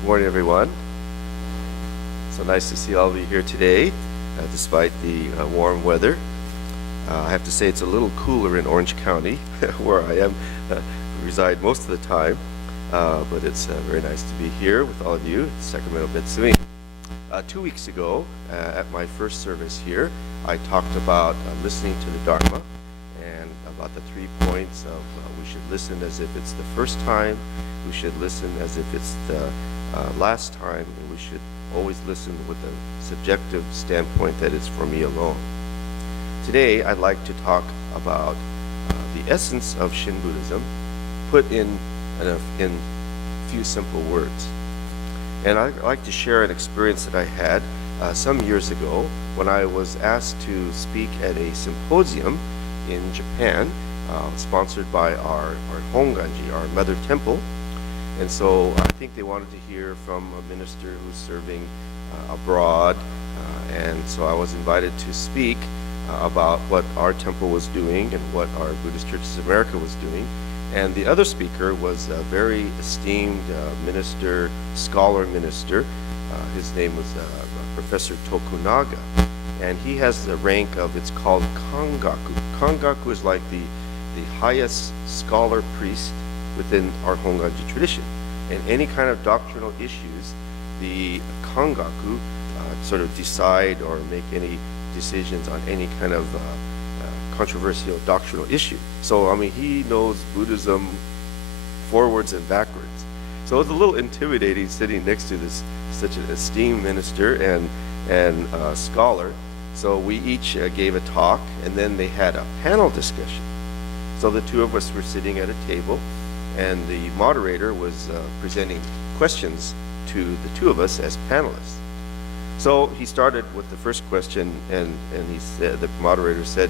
Good morning, everyone. So nice to see all of you here today, despite the warm weather. I have to say it's a little cooler in Orange County, where I am reside most of the time, but it's very nice to be here with all of you at Sacramento Betsui. 2 weeks ago, at my first service here, I talked about listening to the Dharma and about the 3 points of we should listen as if it's the first time, we should listen as if it's the last time, and we should always listen with a subjective standpoint that it's for me alone. Today, I'd like to talk about the essence of Shin Buddhism put in a few simple words. And I'd like to share an experience that I had some years ago when I was asked to speak at a symposium in Japan, sponsored by our Honganji, our mother temple. And so I think they wanted to hear from a minister who's serving abroad, and so I was invited to speak about what our temple was doing and what our Buddhist Churches of America was doing. And the other speaker was a very esteemed minister, scholar minister. His name was Professor Tokunaga, and he has the rank of, it's called Kangaku. Kangaku is like the highest scholar priest within our Honganji tradition. And any kind of doctrinal issues, the Kangaku sort of decide or make any decisions on any kind of controversial doctrinal issue. So, I mean, he knows Buddhism forwards and backwards. So it was a little intimidating sitting next to this such an esteemed minister and scholar. So we each gave a talk, and then they had a panel discussion. So the two of us were sitting at a table, and the moderator was presenting questions to the two of us as panelists. So he started with the first question, and he said, the moderator said,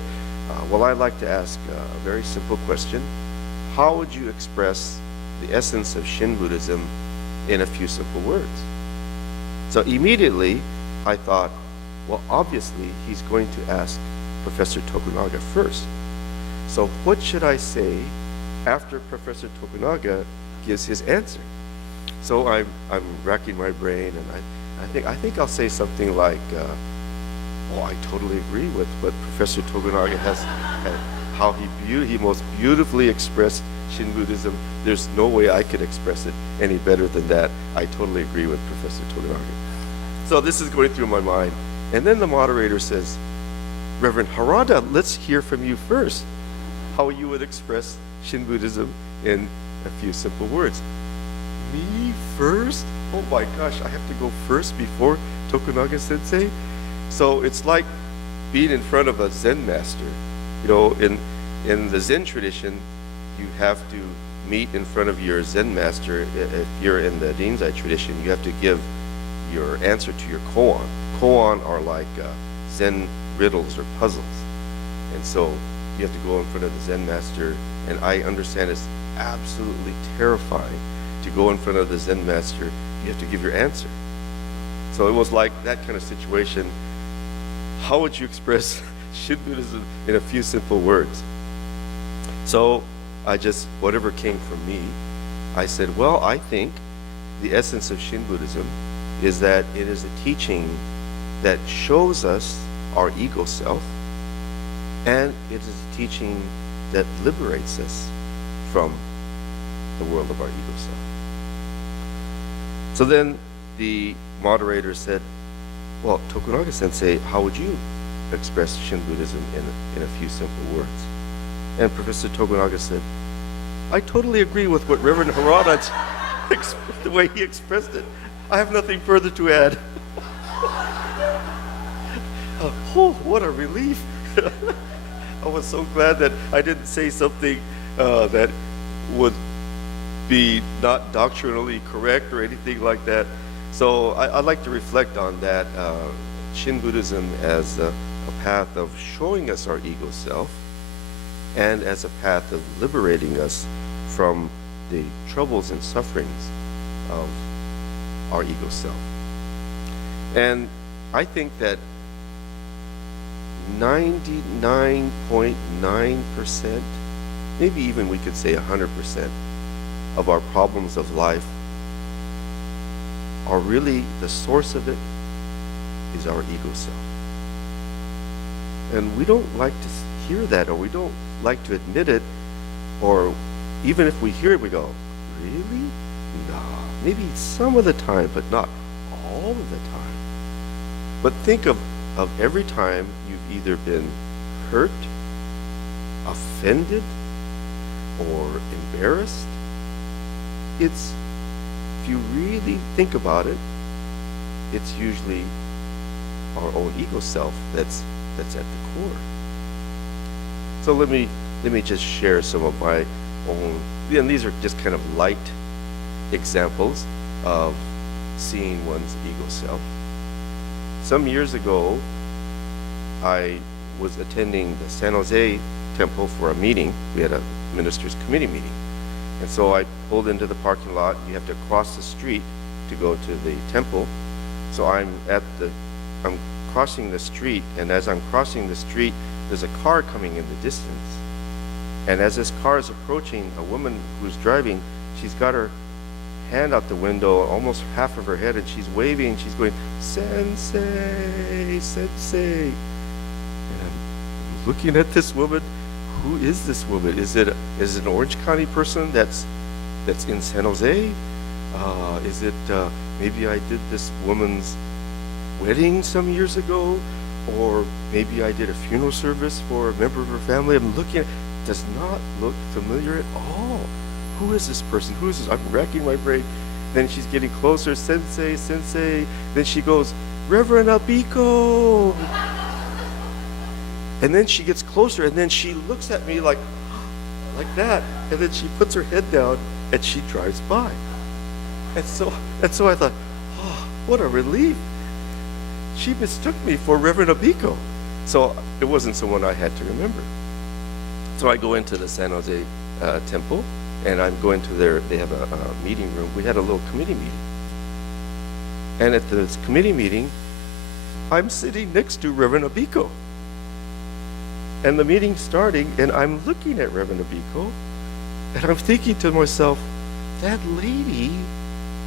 well, I'd like to ask a very simple question. How would you express the essence of Shin Buddhism in a few simple words? So immediately I thought, well, obviously he's going to ask Professor Tokunaga first. So what should I say after Professor Tokunaga gives his answer? So I'm racking my brain, and I think I'll say something like, oh, I totally agree with what Professor Tokunaga has, how he most beautifully expressed Shin Buddhism. There's no way I could express it any better than that. I totally agree with Professor Tokunaga. So this is going through my mind. And then the moderator says, Reverend Harada, let's hear from you first, how you would express Shin Buddhism in a few simple words. Me first? Oh my gosh, I have to go first before Tokunaga sensei? So it's like being in front of a Zen master. You know, in the Zen tradition, you have to meet in front of your Zen master. If you're in the Rinzai tradition, you have to give your answer to your koan. Koan are like Zen riddles or puzzles. And so you have to go in front of the Zen master, and I understand it's absolutely terrifying to go in front of the Zen master. You have to give your answer. So it was like that kind of situation. How would you express Shin Buddhism in a few simple words? So I just, whatever came from me, I said, well, I think the essence of Shin Buddhism is that it is a teaching that shows us our ego self, and it is a teaching that liberates us from the world of our ego self. So then the moderator said, well, Tokunaga sensei, how would you express Shin Buddhism in a few simple words? And Professor Tokunaga said, I totally agree with what Reverend Harada, the way he expressed it. I have nothing further to add. Oh, what a relief. I was so glad that I didn't say something that would be not doctrinally correct or anything like that. So I'd like to reflect on that, Shin Buddhism as a path of showing us our ego self, and as a path of liberating us from the troubles and sufferings of our ego self. And I think that 99.9%, maybe even we could say 100% of our problems of life are really the source of it is our ego self. And we don't like to hear that, or we don't like to admit it, or even if we hear it, we go, really? No, maybe some of the time, but not all of the time. But think of every time you've either been hurt, offended, or embarrassed. It's, if you really think about it, it's usually our own ego self that's at the core. So let me just share some of my own, and these are just kind of light examples of seeing one's ego self. Some years ago, I was attending the San Jose temple for a meeting. We had a ministers committee meeting. And so I pulled into the parking lot. You have to cross the street to go to the temple. So I'm crossing the street, and as I'm crossing the street, there's a car coming in the distance. And as this car is approaching, a woman who's driving, she's got her hand out the window, almost half of her head, and she's waving, she's going, "Sensei, Sensei." And I'm looking at this woman. Who is this woman? Is it an Orange County person that's in San Jose? Is it maybe I did this woman's wedding some years ago, or maybe I did a funeral service for a member of her family? I'm looking at it, does not look familiar at all. Who is this person? Who is this? I'm racking my brain. Then she's getting closer, "Sensei, Sensei." Then she goes, "Reverend Abiko." And then she gets closer, and then she looks at me like that, and then she puts her head down and she drives by. And so I thought, oh, what a relief. She mistook me for Reverend Abiko. So it wasn't someone I had to remember. So I go into the San Jose temple, and I'm going to they have a meeting room. We had a little committee meeting. And at this committee meeting, I'm sitting next to Reverend Abiko. And the meeting's starting, and I'm looking at Reverend Abiko, and I'm thinking to myself, that lady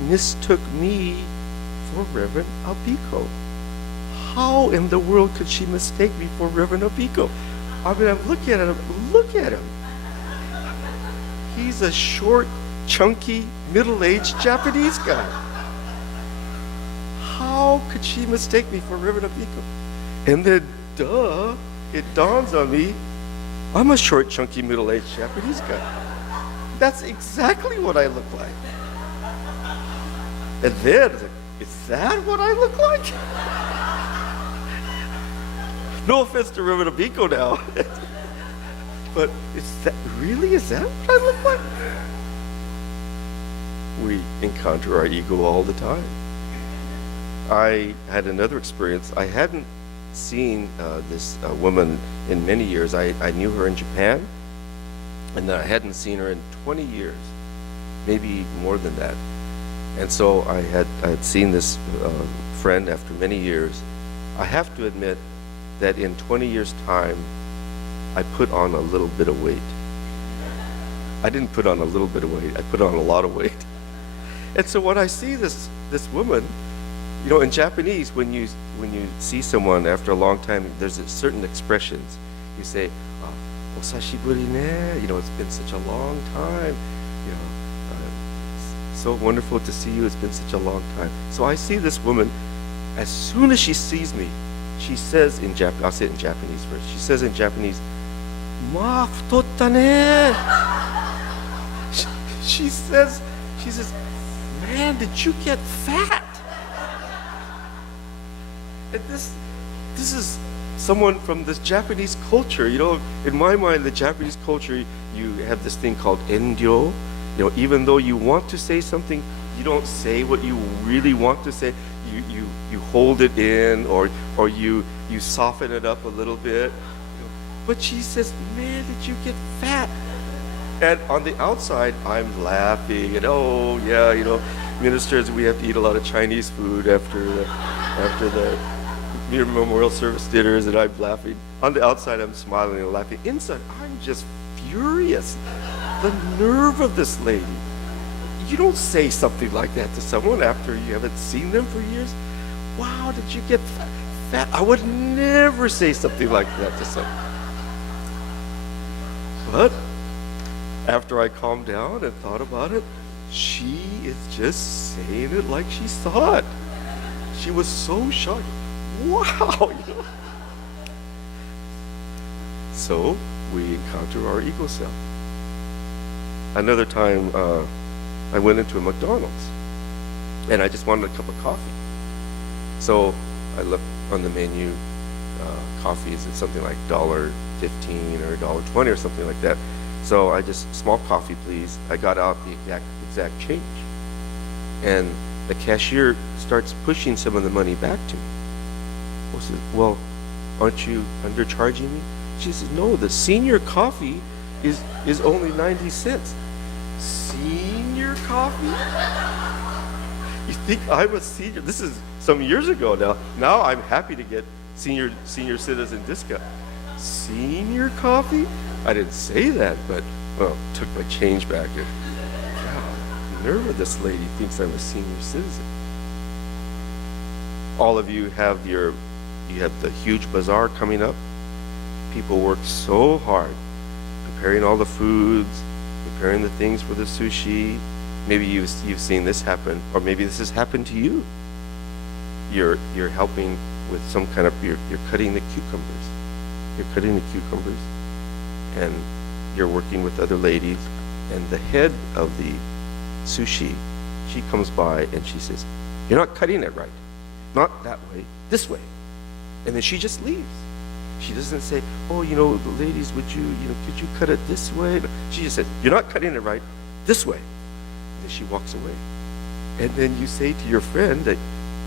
mistook me for Reverend Abiko. How in the world could she mistake me for Reverend Abiko? I mean, I'm looking at him, look at him. He's a short, chunky, middle-aged Japanese guy. How could she mistake me for Reverend Abiko? And then, duh, it dawns on me, I'm a short, chunky, middle-aged Japanese guy. That's exactly what I look like. And then, is that what I look like? No offense to Reverend Abiko now. But is that what I look like? We encounter our ego all the time. I had another experience. I hadn't seen this woman in many years. I knew her in Japan, and I hadn't seen her in 20 years, maybe more than that. And so I had seen this friend after many years. I have to admit that in 20 years' time, I put on a little bit of weight. I didn't put on a little bit of weight, I put on a lot of weight. And so when I see this woman, you know, in Japanese, when you see someone after a long time, there's certain expressions. You say, "Osashiburi ne," you know, it's been such a long time. You know, so wonderful to see you. It's been such a long time. So I see this woman. As soon as she sees me, she says in Japanese. I'll say it in Japanese first. She says in Japanese, "Ma futotta ne." She says, "Man, did you get fat?" And this is someone from this Japanese culture. You know, in my mind, the Japanese culture, you have this thing called endyo. You know, even though you want to say something, you don't say what you really want to say. You hold it in, or you soften it up a little bit. But she says, "Man, did you get fat?" And on the outside, I'm laughing, and oh yeah, you know, ministers, we have to eat a lot of Chinese food after the memorial service dinners, and I'm laughing. On the outside, I'm smiling and laughing. Inside, I'm just furious. The nerve of this lady. You don't say something like that to someone after you haven't seen them for years. Wow, did you get fat? I would never say something like that to someone. But after I calmed down and thought about it, she is just saying it like she saw it. She was so shocked. Wow, you know. So we encounter our ego self. Another time, I went into a McDonald's and I just wanted a cup of coffee. So I looked on the menu, coffee is something like $1.15 or $1.20 or something like that. So I just, small coffee please. I got out the exact change. And the cashier starts pushing some of the money back to me. I said, well, aren't you undercharging me? She says, no, the senior coffee is only 90 cents. Senior coffee? You think I'm a senior? This is some years ago now. Now I'm happy to get senior citizen discount. Senior coffee? I didn't say that, but well, took my change back. And wow, the nerve of this lady thinks I'm a senior citizen. All of you have you have the huge bazaar coming up. People work so hard preparing all the foods, preparing the things for the sushi. Maybe you've seen this happen, or maybe this has happened to you. You're helping with some kind of, you're cutting the cucumbers. You're cutting the cucumbers, and you're working with other ladies, and the head of the sushi, she comes by and she says, you're not cutting it right. Not that way, this way. And then she just leaves. She doesn't say, oh, ladies, could you cut it this way? No. She just says, you're not cutting it right, this way. And then she walks away. And then you say to your friend that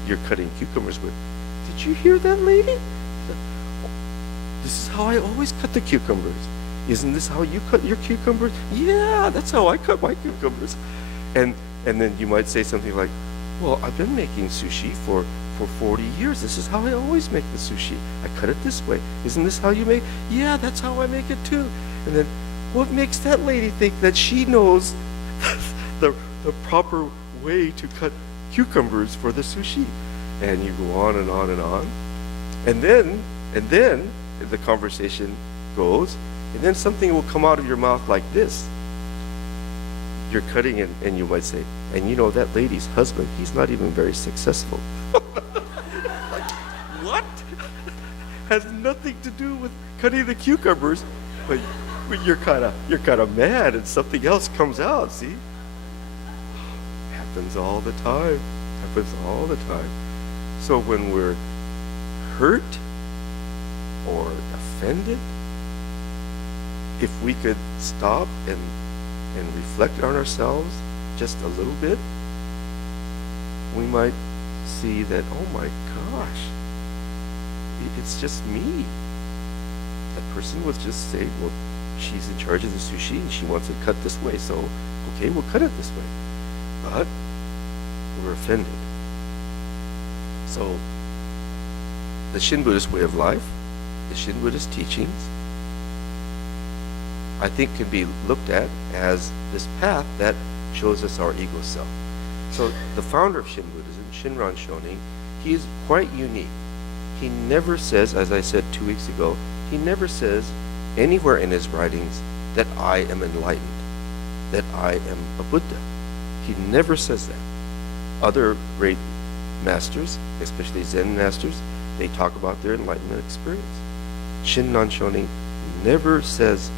you're cutting cucumbers with, did you hear that lady? Oh, this is how I always cut the cucumbers. Isn't this how you cut your cucumbers? Yeah, that's how I cut my cucumbers. And then you might say something like, well, I've been making sushi for 40 years. This is how I always make the sushi. I cut it this way. Isn't this how you make? Yeah, that's how I make it too. And then what makes that lady think that she knows the proper way to cut cucumbers for the sushi? And you go on and on and on. And then the conversation goes, and then something will come out of your mouth like this. You're cutting it, and you might say, and that lady's husband, he's not even very successful. Like, what? Has nothing to do with cutting the cucumbers, but you're kind of mad, and something else comes out. See, happens all the time. Happens all the time. So when we're hurt or offended, if we could stop and reflect on ourselves just a little bit, we might see that, oh my gosh, it's just me. That person was just saying, well, she's in charge of the sushi and she wants it cut this way, so okay, we'll cut it this way. But we're offended. So the Shin Buddhist way of life, the Shin Buddhist teachings, I think can be looked at as this path that shows us our ego self. So the founder of Shin Buddhism, Shinran Shonin, he is quite unique. He never says, as I said 2 weeks ago, he never says anywhere in his writings that I am enlightened, that I am a Buddha. He never says that. Other great masters, especially Zen masters, they talk about their enlightenment experience. Shinran Shonin never says,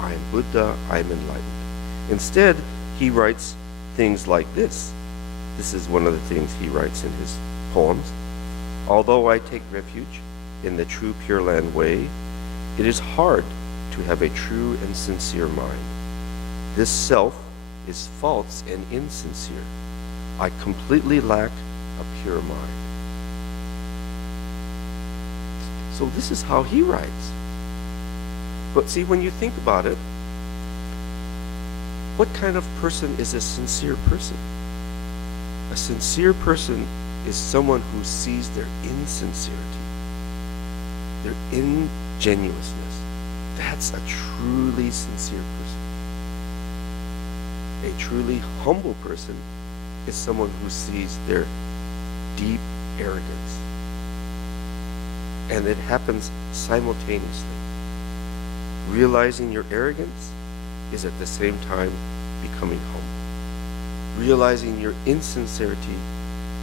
I am Buddha, I am enlightened. Instead, he writes things like this. This is one of the things he writes in his poems. Although I take refuge in the true Pure Land way, it is hard to have a true and sincere mind. This self is false and insincere. I completely lack a pure mind. So this is how he writes. But see, when you think about it, what kind of person is a sincere person? A sincere person is someone who sees their insincerity, their ingenuousness. That's a truly sincere person. A truly humble person is someone who sees their deep arrogance. And it happens simultaneously. Realizing your arrogance is at the same time becoming humble. Realizing your insincerity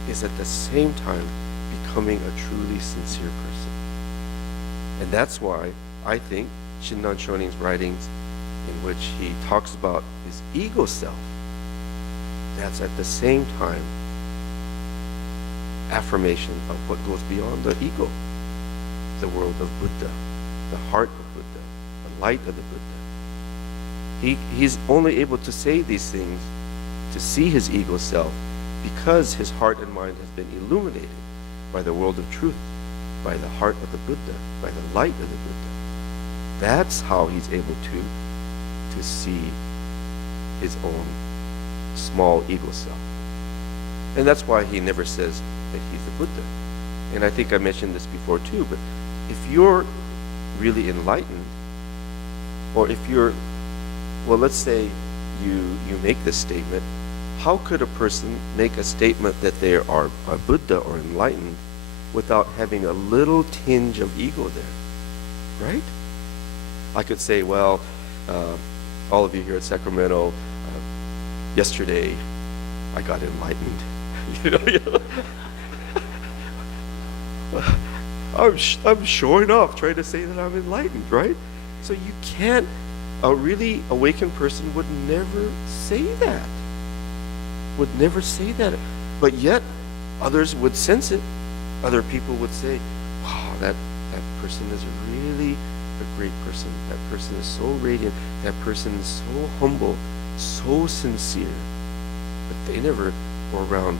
is at the same time becoming a truly sincere person. And that's why I think Shinran Shonin's writings, in which he talks about his ego self, that's at the same time affirmation of what goes beyond the ego, the world of Buddha, the heart of Buddha, the light of the Buddha. He's only able to say these things, to see his ego self, because his heart and mind has been illuminated by the world of truth, by the heart of the Buddha, by the light of the Buddha. That's how he's able to see his own small ego self. And that's why he never says that he's the Buddha. And I think I mentioned this before too, but if you're really enlightened, or if you're, well, let's say you make this statement, how could a person make a statement that they are a Buddha or enlightened without having a little tinge of ego there, right? I could say, well, all of you here at Sacramento, yesterday I got enlightened. I'm showing off, trying to say that I'm enlightened, right? So you can't, a really awakened person would never say that. Would never say that. But yet, others would sense it. Other people would say, wow, that person is really a great person. That person is so radiant. That person is so humble, so sincere. But they never go around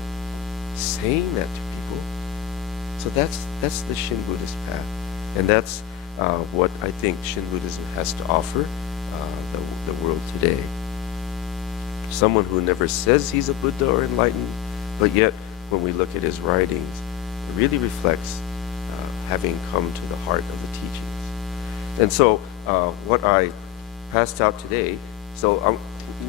saying that to people. So that's the Shin Buddhist path. And that's what I think Shin Buddhism has to offer the world today. Someone who never says he's a Buddha or enlightened, but yet when we look at his writings, it really reflects having come to the heart of the teachings. And so what I passed out today, so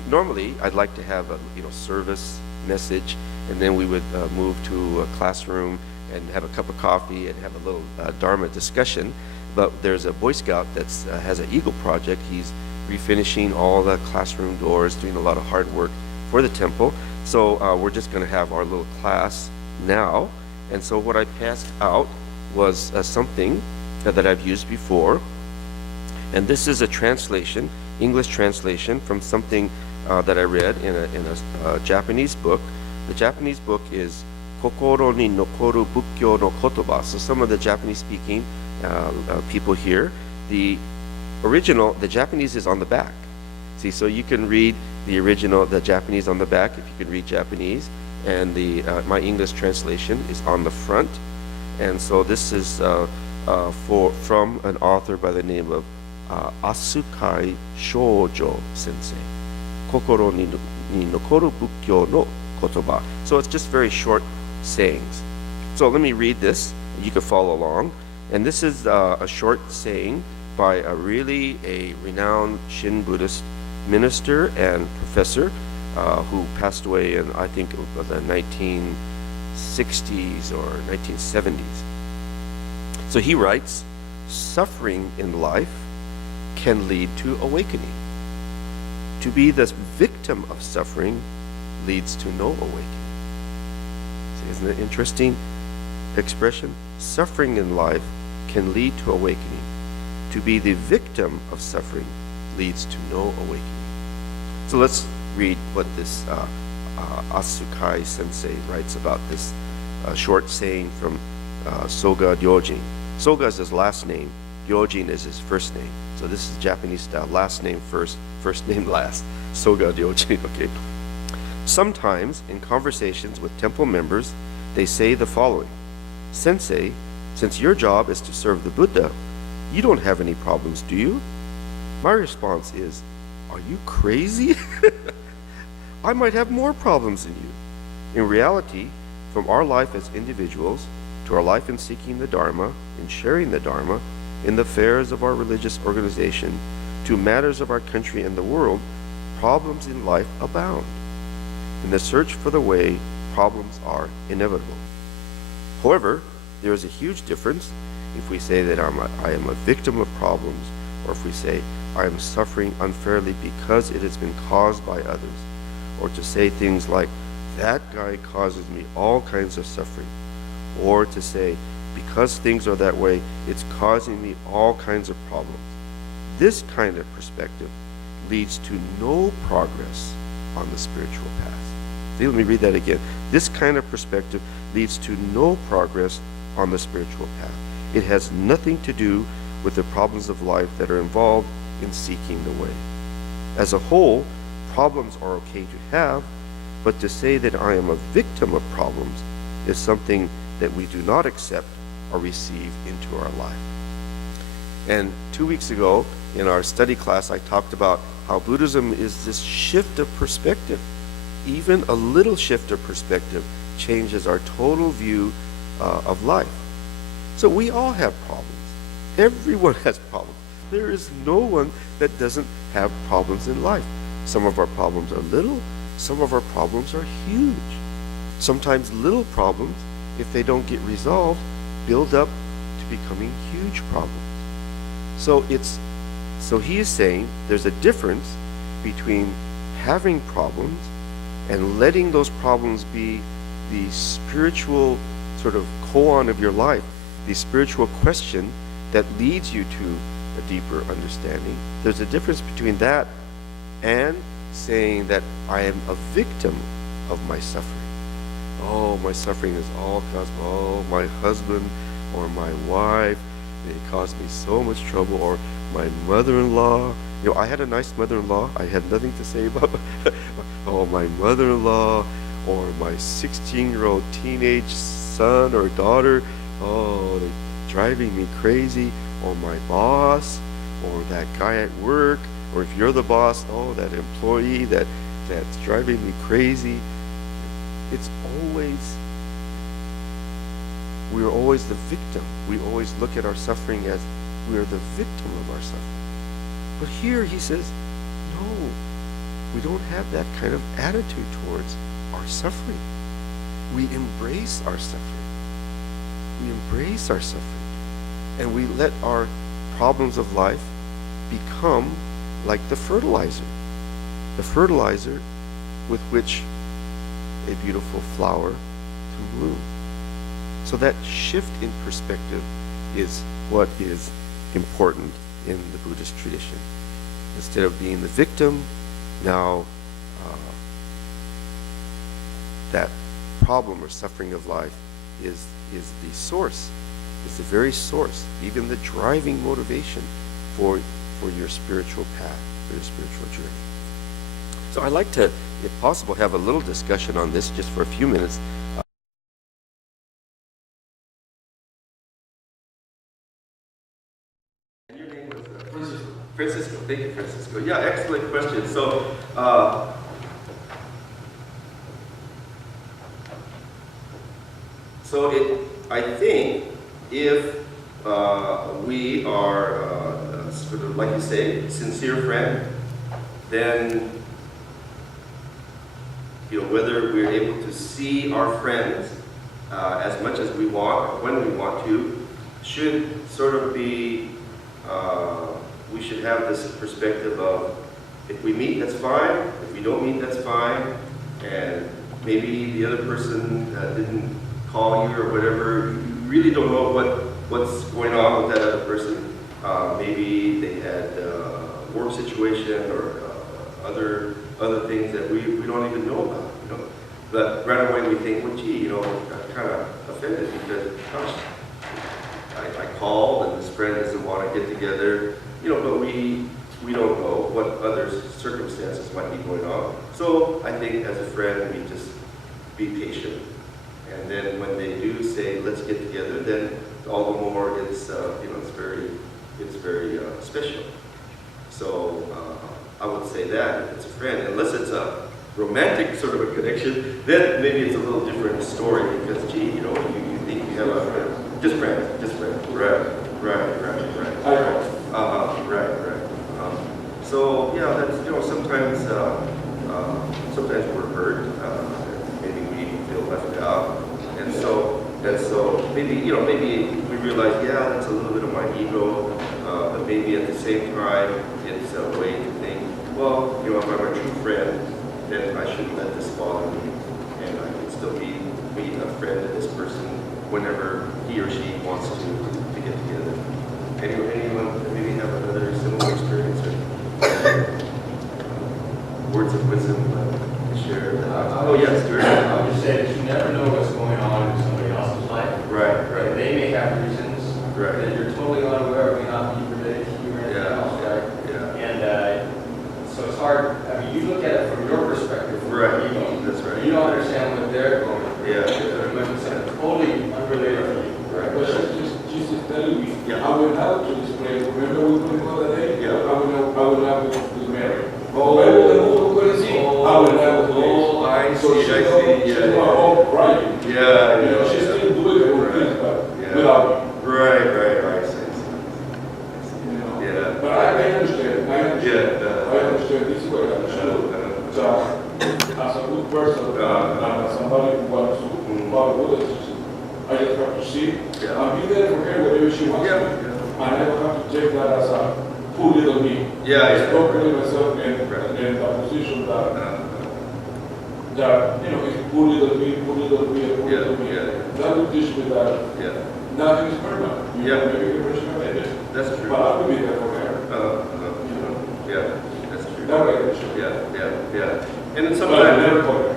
normally I'd like to have a service message, and then we would move to a classroom and have a cup of coffee and have a little Dharma discussion. But there's a Boy Scout that has an Eagle project. He's refinishing all the classroom doors, doing a lot of hard work for the temple. So we're just going to have our little class now. And so what I passed out was something that I've used before. And this is a translation, English translation from something that I read in a Japanese book. The Japanese book is Kokoro ni Nokoru Bukkyo no Kotoba. So some of the Japanese speaking people here, the original, the Japanese is on the back. See, so you can read the original, the Japanese on the back, if you can read Japanese, and my English translation is on the front. And so this is from an author by the name of Asukai Shoujo Sensei. Kokoro ni Nokoru Bukkyo no Kotoba. So it's just very short sayings. So let me read this. You can follow along. And this is a short saying by a renowned Shin Buddhist minister and professor who passed away in, I think, the 1960s or 1970s. So he writes, suffering in life can lead to awakening. To be the victim of suffering leads to no awakening. See, isn't it interesting expression? Suffering in life can lead to awakening. To be the victim of suffering leads to no awakening. So let's read what this Asukai Sensei writes about this short saying from Soga Ryojin. Soga is his last name. Ryojin is his first name. So this is Japanese style. Last name first, first name last. Soga Ryojin, okay. Sometimes in conversations with temple members, they say the following: Sensei, since your job is to serve the Buddha, you don't have any problems, do you? My response is, are you crazy? I might have more problems than you. In reality, from our life as individuals to our life in seeking the Dharma, in sharing the Dharma, in the affairs of our religious organization, to matters of our country and the world, problems in life abound. In the search for the way, problems are inevitable. However, there is a huge difference if we say that I am a victim of problems, or if we say I am suffering unfairly because it has been caused by others, or to say things like, that guy causes me all kinds of suffering, or to say, because things are that way, it's causing me all kinds of problems. This kind of perspective leads to no progress on the spiritual path. See, let me read that again. This kind of perspective leads to no progress on the spiritual path. It has nothing to do with the problems of life that are involved in seeking the way. As a whole, problems are okay to have, but to say that I am a victim of problems is something that we do not accept or receive into our life. And 2 weeks ago in our study class, I talked about how Buddhism is this shift of perspective. Even a little shift of perspective changes our total view of life. So we all have problems. Everyone has problems. There is no one that doesn't have problems in life. Some of our problems are little, some of our problems are huge. Sometimes little problems, if they don't get resolved, build up to becoming huge problems. So he is saying there's a difference between having problems and letting those problems be the spiritual sort of koan of your life, the spiritual question that leads you to a deeper understanding. There's a difference between that and saying that I am a victim of my suffering. Oh, my suffering is all caused by my husband or my wife. They caused me so much trouble. Or my mother-in-law. You know, I had a nice mother-in-law. I had nothing to say about oh, my mother-in-law, or my 16-year-old teenage son or daughter. Oh, they're driving me crazy. Or my boss, or that guy at work, or if you're the boss, oh, that employee that's driving me crazy. It's always, we're always the victim. We always look at our suffering as we are the victim of our suffering. But here he says, no, we don't have that kind of attitude towards our suffering. We embrace our suffering. We embrace our suffering. And we let our problems of life become like the fertilizer with which a beautiful flower can bloom. So that shift in perspective is what is important in the Buddhist tradition. Instead of being the victim, now that problem or suffering of life is the source. It's the very source, even the driving motivation for your spiritual path, for your spiritual journey. So I'd like to, if possible, have a little discussion on this just for a few minutes. And your name was Francisco. Thank you, Francisco. Yeah, excellent question. So, I think if we are sort of, like you say, sincere friend, then whether we're able to see our friends as much as we want, or when we want to, should sort of be, we should have this perspective of, if we meet, that's fine. If we don't meet, that's fine. And maybe the other person didn't call you or whatever. You really don't know what's going on with that other person. Maybe they had a work situation or other things that we don't even know about. But right away we think, well, gee, I'm kind of offended because, gosh, I called and this friend doesn't want to get together, but we don't know what other circumstances might be going on. So I think as a friend, we just be patient. And then when they do say, let's get together, then all the more it's very special. So I would say that if it's a friend, unless it's a romantic sort of a connection, then maybe it's a little different story because, gee, you think you have a friend. Just friends. Right. So, yeah, that's, sometimes we're hurt, maybe we feel left out, and so maybe we realize, yeah, that's a little bit of my ego, but maybe at the same time, it's a way to think, well, if I'm a true friend, then I shouldn't let this bother me, and I can still be a friend to this person whenever he or she wants to get together. Anyone maybe have another similar experience or words of wisdom to share? Oh yes, Stuart. I would just say that you never know what's going on in somebody else's life. Right. And they may have reasons Right. that you're totally unaware of, may not be related to you or anything else, right? Yeah. And so it's hard. I mean, you look at it from your perspective, from Right. your ego. That's right. You don't understand what they're going through. Yeah. It might be something totally unrelated to you. Right. But Jesus telling me, Yeah. I went out to this place. Remember we went the other day? Yeah. I went out with Mary. Oh. I went out with Oh, I So see. she I don't, see. she's Yeah. not all right. Yeah. You know, she's still doing her own things, but Yeah. without me. Right. I see. You know? Yeah. But I understand. Yeah. I understand. This is what I understand. So, as a good person, and as somebody who wants to follow Buddhist, I just have to see Yeah. and be there for her whatever she wants Yeah. to be. And I don't have to take that as a poor little me. Yeah. I stop putting myself in Right. a position that, Uh, is poor little me, poor little me, poor Yeah, little me. yeah. That would teach me that yeah. nothing is permanent. You Yeah. know, maybe the person made it. That's true. But I will be there for her. You know. Yeah. That's true. That way I should. Yeah. And then But I sometimes never call her.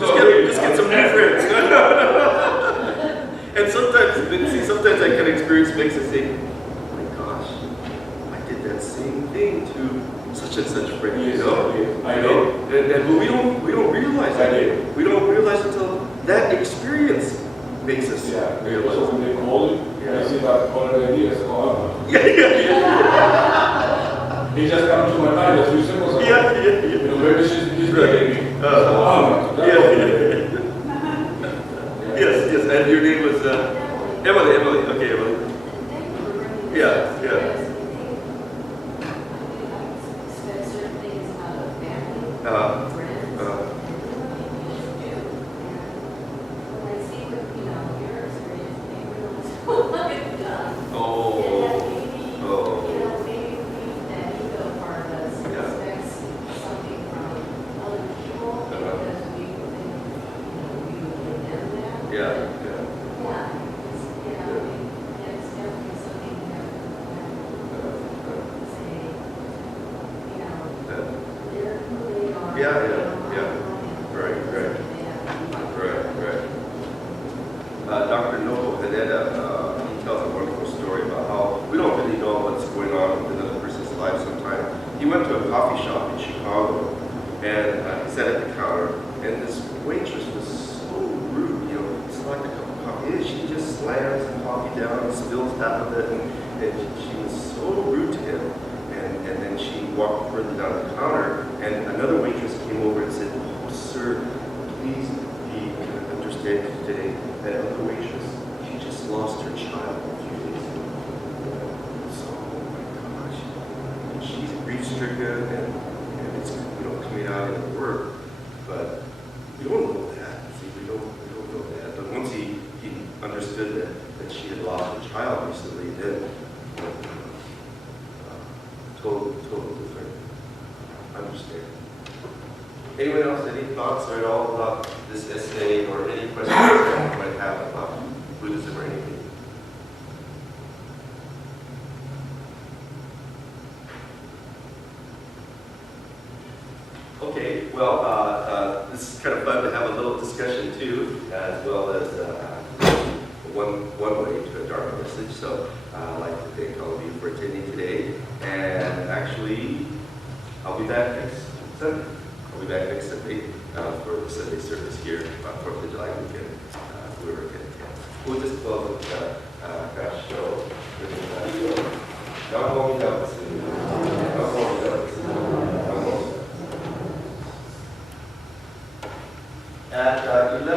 just get some new friends. And sometimes I can experience makes us think, oh my gosh, I did that same thing to such and such friend, Yes, you know? I You did. know? But we don't realize I that. did. We don't realize until that experience makes us Yeah. realize. So when they call you, Yeah. I see that other ideas. Oh, Yeah. he just comes to my mind a few seconds ago. Yeah. You know, maybe she's Right. getting me. Yeah. Yes, and your name was Emily. Okay, Emily. Yeah. Dr. Noble Haneda, he tells a wonderful story about how we don't really know what's going on with another person's life sometimes. He went to a coffee shop in Chicago, and he sat at the counter, and this waitress was so rude, select a cup of coffee, and she just slams the coffee down and spills half of it, and she was so rude to him. And then she walked further down the counter, and another waitress came over and said, "Oh, sir, please understand today that other waitress, she just lost her child a few days ago. So, oh my gosh, she's grief-stricken, and it's coming out in the work, but we don't know that. See, we don't know that. But once he understood that she had lost her child recently, then total different understanding. Anyone else, any thoughts at all about this essay or any questions that you might have about Buddhism or anything? Okay, well, this is kind of fun to have a little discussion too, as well as one way to a Dharma message. So I'd like to thank all of you for attending today. And actually, I'll be back next Sunday. I'll be back next Sunday for the Sunday service here on 4th of July weekend. Whoever can attend. We'll just close with Gosh Show. At 11.